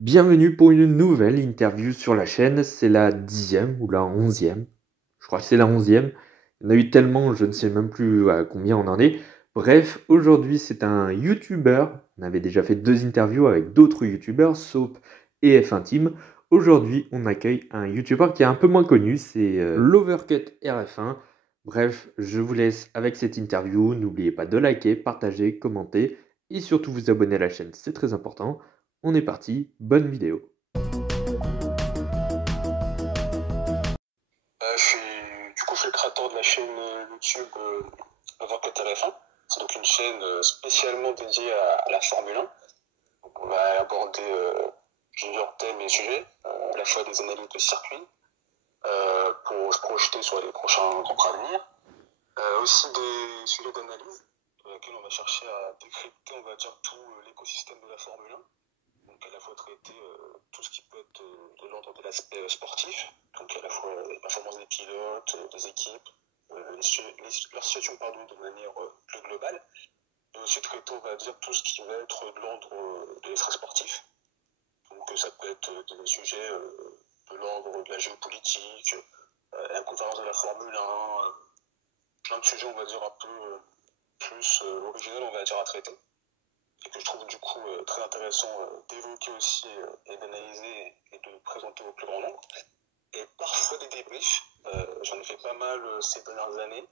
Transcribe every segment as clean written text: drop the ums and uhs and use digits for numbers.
Bienvenue pour une nouvelle interview sur la chaîne, c'est la 10e ou la 11e, je crois que c'est la 11e, il y en a eu tellement, je ne sais même plus à combien on en est. Bref, aujourd'hui c'est un YouTuber, on avait déjà fait 2 interviews avec d'autres YouTubers, Soap et F1 Team. Aujourd'hui on accueille un YouTuber qui est un peu moins connu, c'est l'Overcut RF1. Bref, je vous laisse avec cette interview, n'oubliez pas de liker, partager, commenter et surtout vous abonner à la chaîne, c'est très important. On est parti, bonne vidéo. Je suis le créateur de la chaîne YouTube Overcut RF1. C'est donc une chaîne spécialement dédiée à la Formule 1. Donc on va aborder plusieurs thèmes et sujets, à la fois des analyses de circuit, pour se projeter sur les prochains Grands Prix à venir. Aussi des sujets d'analyse, dans lesquels on va chercher à décrypter, on va dire, tout l'écosystème de la Formule 1. Donc à la fois traiter tout ce qui peut être de l'ordre de l'aspect sportif, donc à la fois les performances des pilotes, des équipes, leur situation de manière plus globale, et aussi traiter, on va dire, tout ce qui va être de l'ordre de l'extra-sportif. Donc ça peut être des sujets de l'ordre de la géopolitique, la gouvernance de la Formule 1, plein de sujets, on va dire, un peu plus originels, on va dire, à traiter. Et que je trouve du coup très intéressant d'évoquer aussi et d'analyser et de présenter au plus grand nombre. Et parfois des débriefs, j'en ai fait pas mal ces dernières années,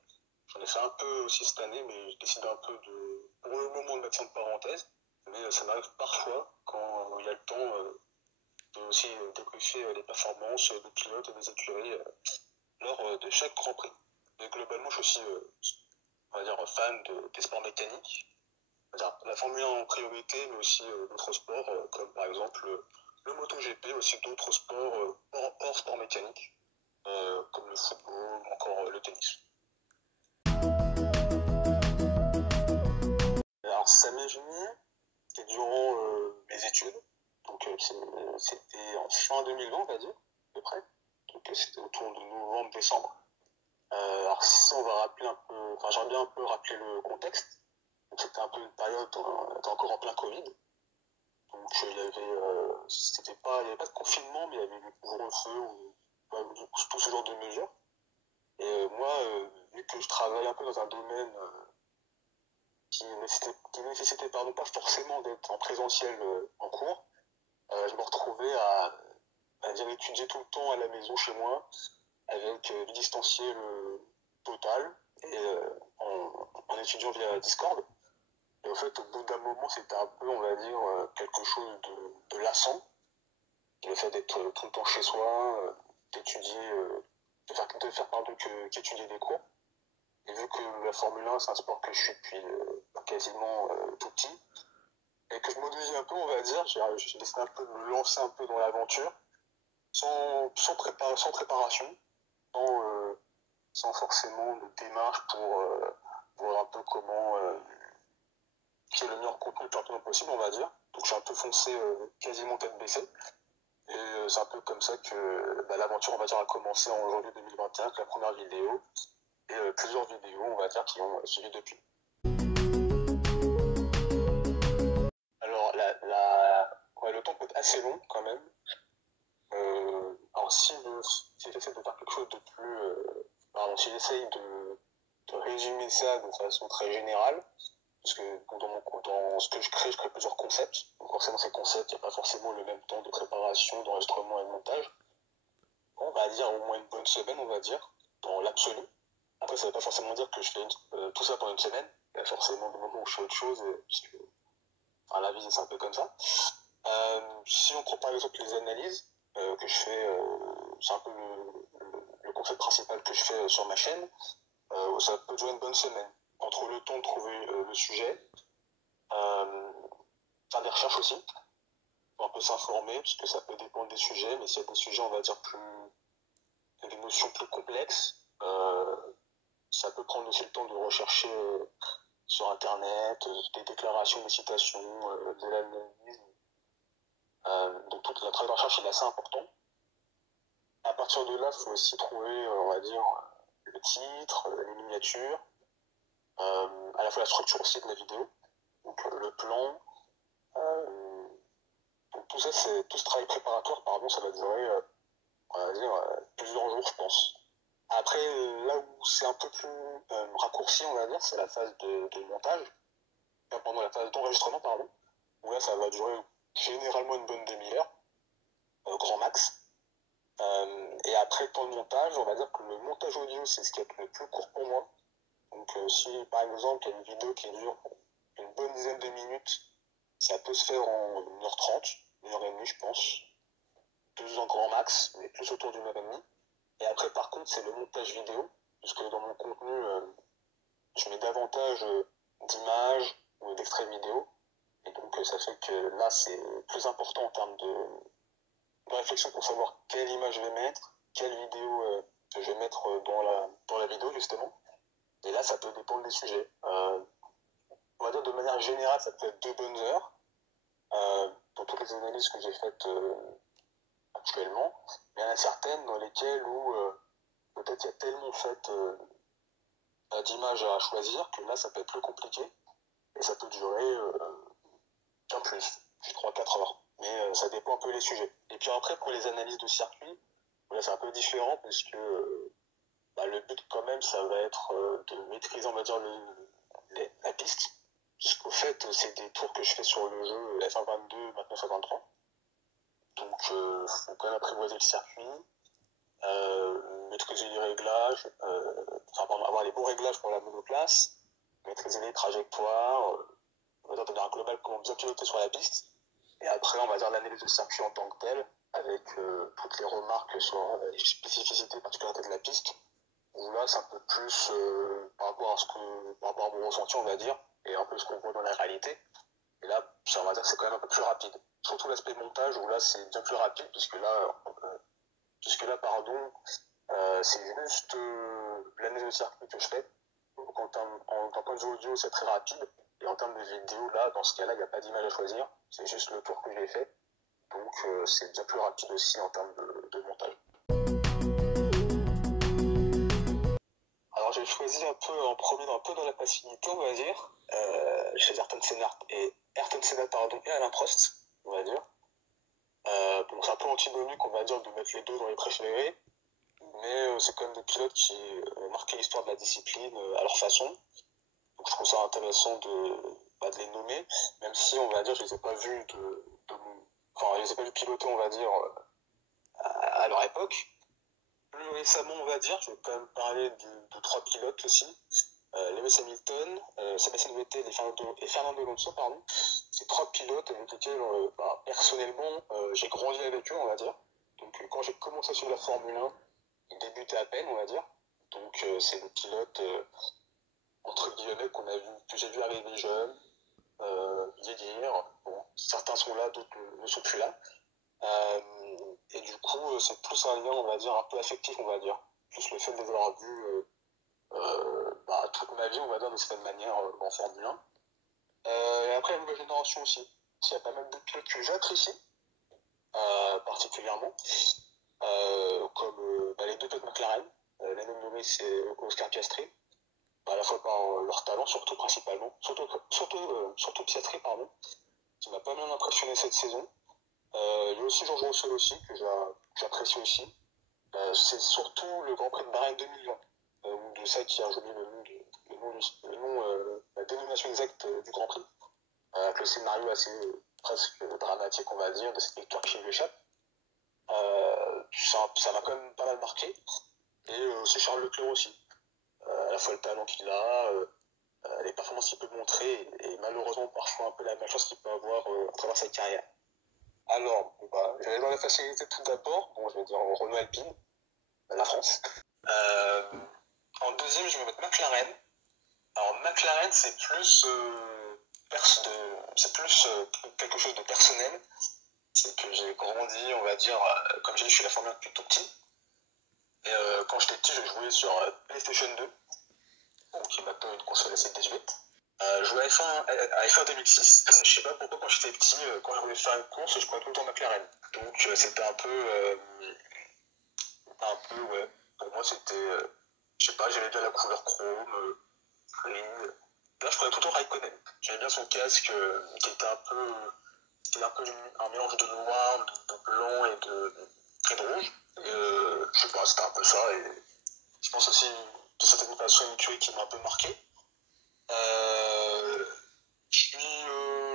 j'en ai fait un peu aussi cette année, mais j'ai décidé un peu de, pour le moment, de mettre ça en parenthèse, mais ça m'arrive parfois, quand il y a le temps, de aussi débriefer les performances des pilotes et des écuries lors de chaque Grand Prix. Et globalement, je suis aussi, on va dire, fan des sports mécaniques, la Formule 1 en priorité, mais aussi d'autres sports, comme par exemple le MotoGP, aussi d'autres sports hors sport mécanique, comme le football ou encore le tennis. Alors ça m'est venu, c'était durant mes études, donc c'était en fin 2020 on va dire, à peu près, donc c'était autour de novembre-décembre. Alors si on va rappeler un peu, enfin j'aimerais bien un peu rappeler le contexte, donc c'était un peu une période, on était encore en plein Covid. Donc il y avait pas de confinement, mais il y avait du couvre-feu ou tout ce genre de mesures. Et moi, vu que je travaille un peu dans un domaine qui nécessitait pas forcément d'être en présentiel en cours, je me retrouvais à dire étudier tout le temps à la maison chez moi, avec du distanciel total, et en étudiant via Discord. Et en fait, au bout d'un moment, c'était un peu, on va dire, quelque chose de lassant. Le fait d'être tout le temps chez soi, d'étudier, de faire pardon, qu'étudier des cours. Et vu que la Formule 1, c'est un sport que je suis depuis quasiment tout petit, et que je m'ennuie un peu, on va dire, j'ai décidé un peu de me lancer un peu dans l'aventure, sans préparation, sans forcément de démarche pour voir un peu comment créer le meilleur contenu le plus rapidement possible, on va dire. Donc j'ai un peu foncé quasiment tête baissée. Et c'est un peu comme ça que l'aventure, on va dire, a commencé en janvier 2021 avec la première vidéo et plusieurs vidéos, on va dire, qui ont suivi depuis. Alors, ouais, le temps peut être assez long quand même. Alors, si j'essaie de faire quelque chose de plus. Si j'essaye de résumer ça de façon très générale, parce que dans ce que je crée plusieurs concepts. Donc, forcément, ces concepts, il n'y a pas forcément le même temps de préparation, d'enregistrement et de montage. On va dire au moins une bonne semaine, on va dire, dans l'absolu. Après, ça ne veut pas forcément dire que je fais tout ça pendant une semaine. Il y a forcément des moments où je fais autre chose, parce que la vie, c'est un peu comme ça. Si on prend par exemple les analyses que je fais, c'est un peu le concept principal que je fais sur ma chaîne, ça peut durer une bonne semaine. Entre le temps de trouver le sujet, faire des recherches aussi, pour un peu s'informer, parce que ça peut dépendre des sujets, mais s'il y a des sujets, on va dire, des notions plus complexes, ça peut prendre aussi le temps de rechercher sur internet, des déclarations, des citations, de l'analyse. Donc tout le travail de recherche il est assez important. À partir de là, il faut aussi trouver, on va dire, le titre, les miniatures, à la fois la structure aussi de la vidéo, donc le plan, donc tout ce travail préparatoire, pardon, ça va durer, on va dire, plusieurs jours, je pense. Après, là où c'est un peu plus raccourci, on va dire, c'est la phase de montage, pendant la phase d'enregistrement, pardon, où là, ça va durer généralement une bonne demi-heure, grand max. Et après, pour le montage, on va dire que le montage audio, c'est ce qui est le plus court pour moi. Donc, si par exemple, il y a une vidéo qui dure une bonne dizaine de minutes, ça peut se faire en 1h30, 1h30, je pense. 2 ans grand max, mais plus autour d'une heure et demie. Et après, par contre, c'est le montage vidéo, puisque dans mon contenu, je mets davantage d'images ou d'extraits vidéo. Et donc, ça fait que là, c'est plus important en termes de réflexion pour savoir quelle image je vais mettre, quelle vidéo je vais mettre dans la vidéo, justement. Et là, ça peut dépendre des sujets. On va dire de manière générale, ça peut être 2 bonnes heures pour toutes les analyses que j'ai faites actuellement. Mais il y en a certaines dans lesquelles où peut-être il y a tellement fait d'images à choisir que là, ça peut être plus compliqué. Et ça peut durer bien plus, 3-4 heures. Mais ça dépend un peu des sujets. Et puis après, pour les analyses de circuit, là, c'est un peu différent parce que le but quand même, ça va être de maîtriser, on va dire, la piste. Puisqu'au fait, c'est des tours que je fais sur le jeu F1.22, maintenant F1.23. Donc, faut quand même apprivoiser le circuit, maîtriser les réglages, avoir les bons réglages pour la monoplace, maîtriser les trajectoires, on va dire donner un global comment bien piloter sur la piste. Et après, on va dire l'analyse du circuit en tant que tel, avec toutes les remarques sur les spécificités et particularités de la piste. Où là, c'est un peu plus par rapport à mon ressenti, on va dire, et un peu ce qu'on voit dans la réalité. Et là, on va dire que c'est quand même un peu plus rapide. Surtout l'aspect montage, où là, c'est bien plus rapide, puisque là, c'est juste l'analyse de circuit que je fais. Donc, en termes audio, c'est très rapide. Et en termes de vidéo, là, dans ce cas-là, il n'y a pas d'image à choisir. C'est juste le tour que j'ai fait. Donc, c'est bien plus rapide aussi en termes de montage. Alors, j'ai choisi un peu en premier, un peu dans la facilité, on va dire. J'ai choisi Ayrton Senna, et Alain Prost, on va dire. Bon, c'est un peu antinomique, on va dire, de mettre les deux dans les préférés. Mais c'est quand même des pilotes qui ont marqué l'histoire de la discipline à leur façon. Donc je trouve ça intéressant de les nommer, même si on va dire je les ai pas vus je les ai pas vus piloter, on va dire, à leur époque. Plus récemment, on va dire, je vais quand même parler de 3 pilotes aussi. Lewis Hamilton, Sébastien Vettel et Fernando Alonso, pardon. Ces 3 pilotes avec lesquels, personnellement, j'ai grandi avec eux, on va dire. Donc quand j'ai commencé sur la Formule 1, ils débutaient à peine, on va dire. Donc c'est des pilotes entre guillemets que j'ai vu arriver jeunes, vieillir. Bon, certains sont là, d'autres ne sont plus là. Et du coup, c'est plus un lien, on va dire, un peu affectif, on va dire. Plus le fait de les avoir vus toute ma vie, on va dire, de cette manière en Formule 1. Et après, la nouvelle génération aussi. Il y a pas mal de pilotes que j'apprécie, particulièrement, comme les 2 pilotes McLaren. L'un nommé, c'est Oscar Piastri. À la fois par leur talent, surtout principalement. Surtout Piastri, pardon, qui m'a pas mal impressionné cette saison. Il y a aussi George Russell aussi, que j'apprécie aussi. C'est surtout le Grand Prix de Bahreïn 2020, où de ça qui a joli la dénomination exacte du Grand Prix, avec le scénario assez presque dramatique, on va dire, de cette victoire qui lui échappe. Ça m'a quand même pas mal marqué. Et c'est Charles Leclerc aussi. À la fois le talent qu'il a, les performances qu'il peut montrer, et malheureusement parfois un peu la malchance qu'il peut avoir à travers sa carrière. Alors, je vais dans la facilité tout d'abord. Bon, je vais dire Renault Alpine, la France. En deuxième, je vais mettre McLaren. Alors McLaren, c'est plus quelque chose de personnel. C'est que j'ai grandi, on va dire, comme j'ai dit, je suis la Formule 1 depuis tout petit. Et quand j'étais petit, je jouais sur PlayStation 2, qui est maintenant une console assez désuète. Je jouais à F1 2006. Je sais pas pourquoi, quand j'étais petit, quand je voulais faire une course, je prenais tout le temps McLaren. Donc c'était un peu, ouais. Pour moi, c'était, je sais pas, j'aimais bien la couleur chrome, gris. Là, je prenais tout le temps Raikkonen. J'aimais bien son casque, qui était un peu C'est un peu un mélange de noir, de blanc et de rouge. Et, je sais pas, c'était un peu ça. Et je pense aussi de cette animation mutuelle qui m'a un peu marqué. Puis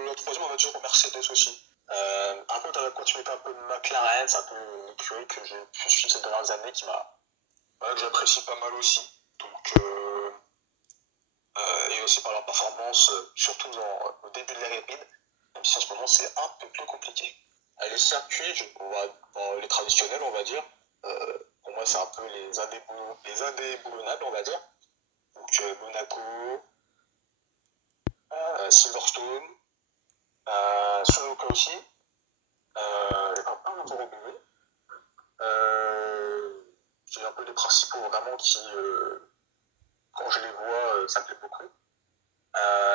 la troisième, on va dire Mercedes aussi. Un peu dans la continuité un peu de McLaren, c'est un peu une écurie que j'ai pu suivre ces dernières années que j'apprécie pas mal aussi. Donc, et aussi par leur performance, surtout au début de l'ère hybride, même si en ce moment c'est un peu plus compliqué. Les circuits, les traditionnels, on va dire, pour moi c'est un peu les indéboulonnables, on va dire. Donc Monaco, Silverstone, Suzuka aussi, et pas un peu oublié. C'est un peu les principaux vraiment qui, quand je les vois, ça me plaît beaucoup.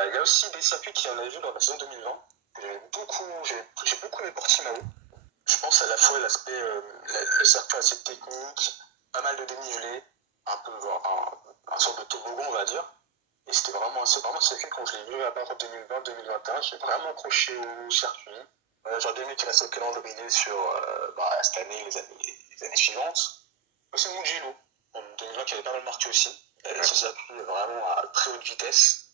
Il y a aussi des circuits qui en a vu dans la saison 2020. J'ai beaucoup aimé Portimao. Je pense à la fois l'aspect, le circuit assez technique, pas mal de dénivelé, un peu un sorte de toboggan on va dire. Et c'est vraiment un circuit quand je l'ai vu à partir de 2020-2021, j'ai vraiment accroché au circuit. J'aurais bien aimé qu'il reste au calendrier sur cette année, les années suivantes. Aussi Mugello, en 2020 qui avait pas mal marqué aussi. Ce circuit vraiment à très haute vitesse.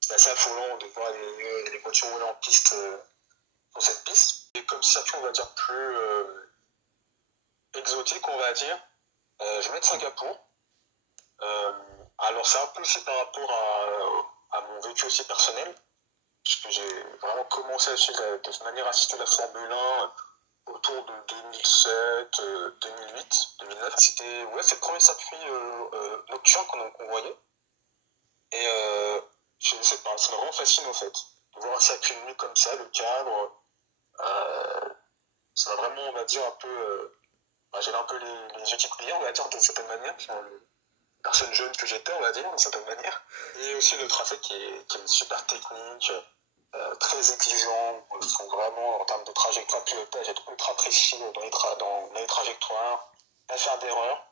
C'est assez affolant de voir les voitures rouler en piste sur cette piste. Et comme circuit, on va dire plus exotique, on va dire, je vais mettre Singapour. Alors c'est un peu aussi par rapport à mon vécu aussi personnel, puisque j'ai vraiment commencé à suivre de manière à assister la Formule 1 autour de 2007, 2008, 2009. C'est le premier circuit nocturne qu'on voyait. Et je ne sais pas, ça m'a vraiment fasciné en fait. De voir un circuit de nuit comme ça, le cadre, ça m'a vraiment, on va dire, un peu. J'avais un peu les yeux qui brillaient, on va dire, d'une certaine manière, personne jeune que j'étais, on va dire, d'une certaine manière. Et aussi le tracé qui est super technique, très exigeant, où ils sont vraiment, en termes de trajectoire pilotage, être ultra précis dans les trajectoires, pas faire d'erreur.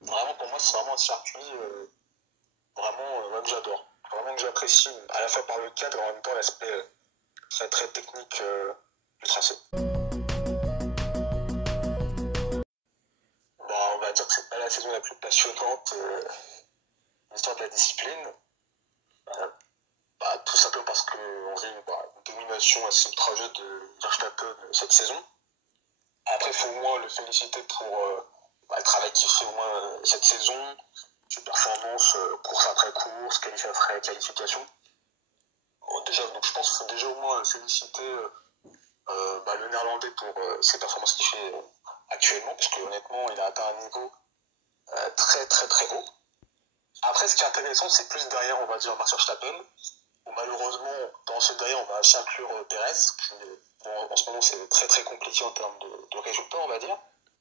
Vraiment, pour moi, c'est vraiment un circuit vraiment que j'adore. Vraiment que j'apprécie, à la fois par le cadre et en même temps l'aspect très très technique du tracé. On va dire que c'est pas la saison la plus passionnante de l'histoire de la discipline. Tout simplement parce qu'on vit une domination assez outrageuse de Verstappen cette saison. Après, il faut au moins le féliciter pour le travail qu'il fait au moins cette saison, ses performances course après course, qualification après qualification. Donc je pense qu'il faut déjà au moins féliciter le néerlandais pour ses performances qu'il fait actuellement, parce que honnêtement, il a atteint un niveau très très très haut. Après, ce qui est intéressant, c'est plus derrière, on va dire, Max Verstappen, où malheureusement, dans ce derrière, on va aussi inclure Perez, qui, en ce moment, c'est très très compliqué en termes de résultats, on va dire.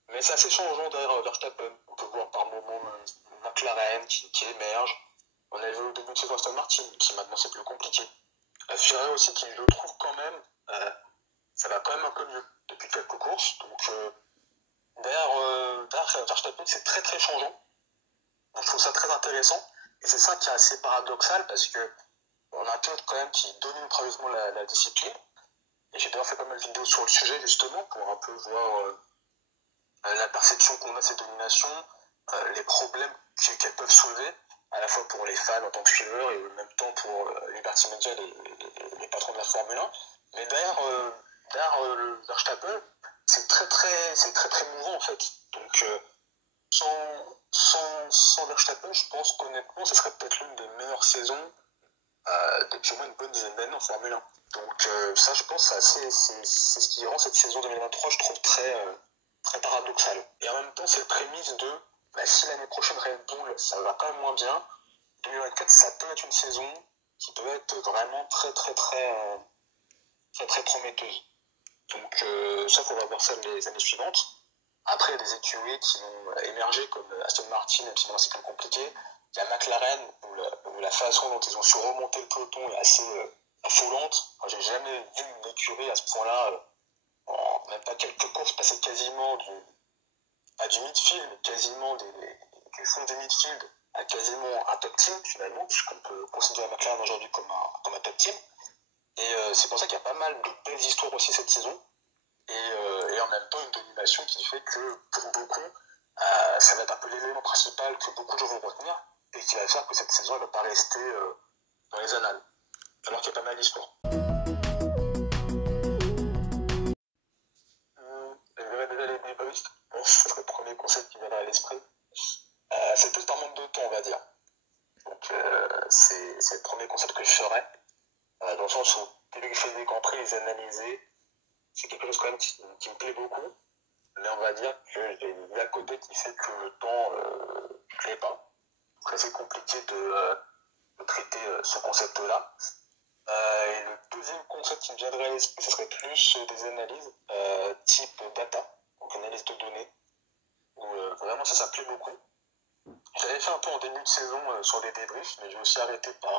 Mais c'est assez changeant derrière Verstappen. On peut voir par moments McLaren qui émerge. On a vu au début de saison Aston Martin, qui maintenant c'est plus compliqué. Ferrari aussi, qui je trouve quand même, ça va quand même un peu mieux depuis quelques courses. Donc derrière Verstappen, c'est très très changeant. Donc, je trouve ça très intéressant. Et c'est ça qui est assez paradoxal parce que on a un pilote quand même qui domine travailleusement la discipline. Et j'ai d'ailleurs fait pas mal de vidéos sur le sujet justement pour un peu voir la perception qu'on a de cette domination, les problèmes qu'elles peuvent soulever, à la fois pour les fans en tant que suiveurs et en même temps pour Liberty Media, les patrons de la Formule 1. Mais derrière le Verstappen, c'est très très mouvant en fait. Donc sans Verstappen, je pense qu'honnêtement, ce serait peut-être l'une des meilleures saisons depuis au moins une bonne dizaine d'années en Formule 1. Donc ça, je pense, c'est ce qui rend cette saison 2023, je trouve, très paradoxal. Et en même temps, c'est le prémisse de si l'année prochaine Red Bull, ça va quand même moins bien, 2024, ça peut être une saison qui peut être vraiment très prometteuse. Donc ça, il faudra voir ça les années suivantes. Après, il y a des écuries qui vont émerger comme Aston Martin, même si c'est plus compliqué. Il y a McLaren, où la façon dont ils ont su remonter le peloton est assez affolante. J'ai jamais vu une écurie à ce point-là, en même pas quelques courses, passer quasiment du midfield, mais quasiment du fond du midfield à quasiment un top team finalement, puisqu'on peut considérer McLaren aujourd'hui comme un top team. Et c'est pour ça qu'il y a pas mal de belles histoires aussi cette saison. Et en même temps, une domination qui fait que pour beaucoup, ça va être un peu l'élément principal que beaucoup de gens vont retenir et qui va faire que cette saison ne va pas rester dans les annales. Alors qu'il y a pas mal d'histoires. Je verrai déjà les débriefs. Bon, c'est le premier concept qui viendra à l'esprit. C'est plus par manque de temps, on va dire. Donc, c'est le premier concept que je ferai. Dans le sens où débriefer des compris, les analyser, c'est quelque chose quand même qui me plaît beaucoup. Mais on va dire que j'ai une vie à côté qui fait que le temps ne plaît pas. Donc, c'est compliqué de traiter ce concept-là. Et le deuxième concept qui me viendrait à l'esprit, ce serait plus des analyses type data, donc analyse de données, où vraiment ça plaît beaucoup. J'avais fait un peu en début de saison sur des débriefs, mais j'ai aussi arrêté par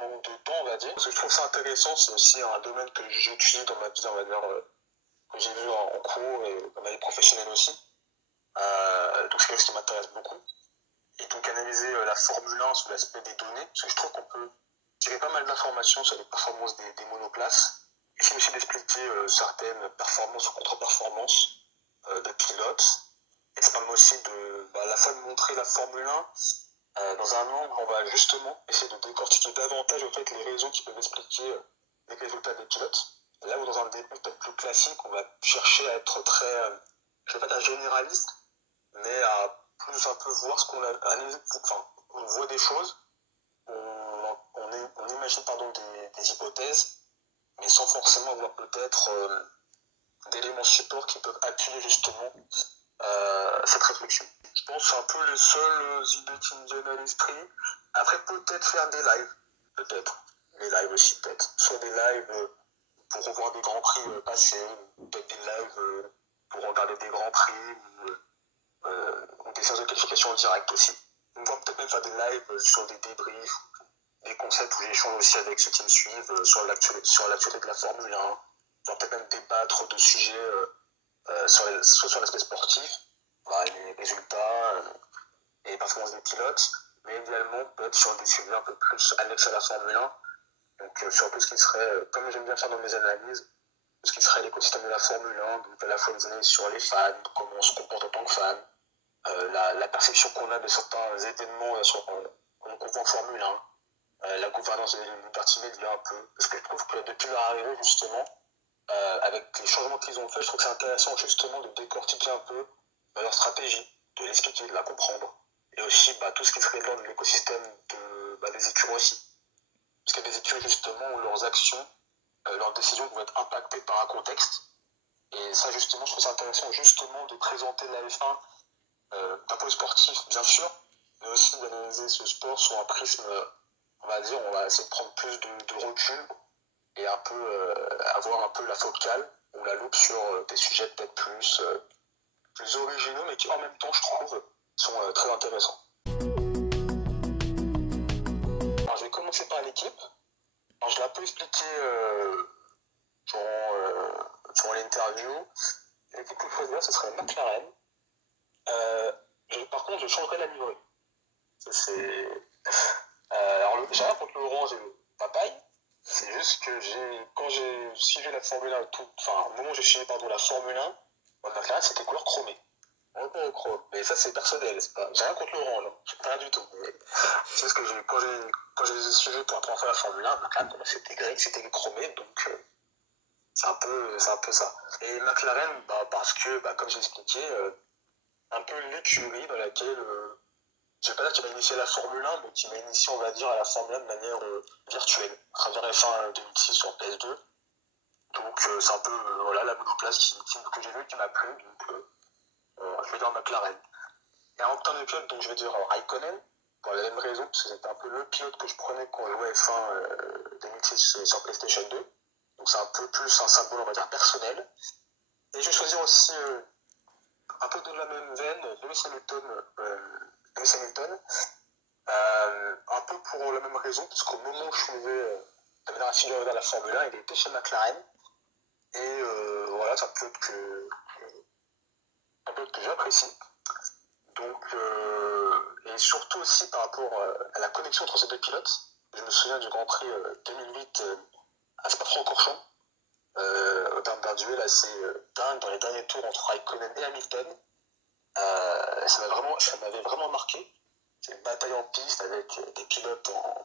manque de temps, on va dire. Parce que je trouve ça intéressant, c'est aussi un domaine que j'utilise dans ma vie, on va dire, que j'ai vu en cours et dans ma vie professionnelle aussi. Donc c'est quelque chose qui m'intéresse beaucoup. Et donc analyser la Formule 1 sous l'aspect des données, parce que je trouve qu'on peut tirer pas mal d'informations sur les performances des monoplaces. Essayer aussi d'expliquer certaines performances ou contre-performances des pilotes. Et c'est pas mal aussi à la fois de montrer la Formule 1 dans un angle où on va justement essayer de décortiquer davantage en fait, les raisons qui peuvent expliquer les résultats des pilotes. Là où dans un début peut-être plus classique, on va chercher à être très, je ne vais pas dire généraliste, mais à plus un peu voir ce qu'on a, enfin, on voit des choses, on imagine des hypothèses, mais sans forcément avoir peut-être d'éléments support qui peuvent appuyer justement cette réflexion. Je pense que c'est un peu les seules idées qui me viennent à l'esprit. Après, peut-être faire des lives, peut-être. Les lives aussi, peut-être. Soit des lives pour revoir des grands prix passés, peut-être des lives pour regarder des grands prix, ou des séances de qualification en direct aussi. On va peut-être même faire des lives sur des débriefs, des concepts où j'échange aussi avec ceux qui me suivent sur l'actualité de la Formule 1. On va peut-être même débattre de sujets soit sur l'aspect sportif, les résultats et les performances des pilotes, mais également peut-être sur des sujets un peu plus annexes à la Formule 1. Donc sur tout ce qui serait, comme j'aime bien faire dans mes analyses, tout ce qui serait l'écosystème de la Formule 1, donc à la fois des analyses sur les fans, comment on se comporte en tant que fan, la perception qu'on a de certains événements qu'on voit en Formule 1, la gouvernance des libertés médias un peu, parce que je trouve que depuis leur arrivée justement, avec les changements qu'ils ont fait, je trouve que c'est intéressant justement de décortiquer un peu leur stratégie, de l'expliquer, de la comprendre, et aussi tout ce qui serait de l'ordre de l'écosystème des écuries aussi. Parce qu'il y a des écuries justement où leurs actions, leurs décisions vont être impactées par un contexte, et ça justement je trouve ça intéressant justement de présenter la F1 d'un point sportif bien sûr, mais aussi d'analyser ce sport sur un prisme, on va dire, on va essayer de prendre plus de recul et un peu avoir un peu la focale ou la loupe sur des sujets peut-être plus originaux, mais qui en même temps, je trouve, sont très intéressants. Alors, je vais commencer par l'équipe. Alors, je l'ai un peu expliqué durant l'interview. L'équipe que je choisirais, ce serait McLaren. Par contre, je changerais la livrée. Alors, j'ai rien contre l'orange et le papaye. C'est juste que quand j'ai suivi la Formule 1, au moment où j'ai suivi la Formule 1, McLaren c'était couleur chromée. Encore au chrome. Mais ça c'est personnel, j'ai rien contre l'orange, hein. Rien du tout. Mais c'est ce que quand j'ai suivi pour la première fois la Formule 1, McLaren pour moi c'était gris, c'était chromé, donc c'est un peu ça. Et McLaren, parce que, comme j'ai expliqué, un peu l'écurie dans laquelle je ne vais pas dire qu'il m'a initié à la Formule 1, mais qui m'a initié, on va dire, à la Formule 1 de manière virtuelle, à travers F1 2006 sur PS2. Donc c'est un peu la monoplace que j'ai vue qui m'a plu, donc je vais dire McLaren. Et en termes de pilote, donc je vais dire Raikkonen, pour la même raison, parce que c'était un peu le pilote que je prenais quand je jouais F1 2006 sur PlayStation 2. Donc c'est un peu plus un symbole, on va dire, personnel. Et je vais choisir aussi un peu dans la même veine, Lewis Hamilton. Un peu pour la même raison, parce qu'au moment où je suivais la dernière figure vers la Formule 1, il était chez McLaren. Et c'est un pilote que j'apprécie. Donc, et surtout aussi par rapport à la connexion entre ces deux pilotes. Je me souviens du Grand Prix 2008 à Spa-Francorchamps. D'un duel assez dingue dans les derniers tours entre Raikkonen et Hamilton. Ça m'avait vraiment marqué. C'est une bataille en piste avec des pilotes en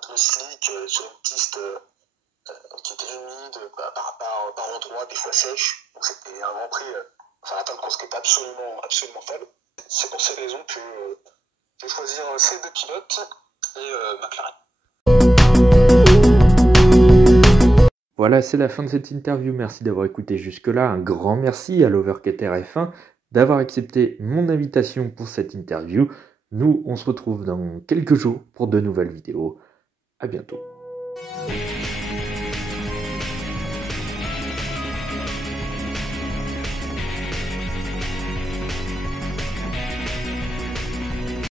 pneus slick sur une piste qui était humide par endroits, des fois sèche. Donc c'était un Grand Prix, la fin de course qui était absolument faible. C'est pour ces raisons que je vais choisir ces deux pilotes et McLaren. Voilà, c'est la fin de cette interview. Merci d'avoir écouté jusque-là. Un grand merci à l'Overcutter F1 d'avoir accepté mon invitation pour cette interview. Nous, on se retrouve dans quelques jours pour de nouvelles vidéos. À bientôt.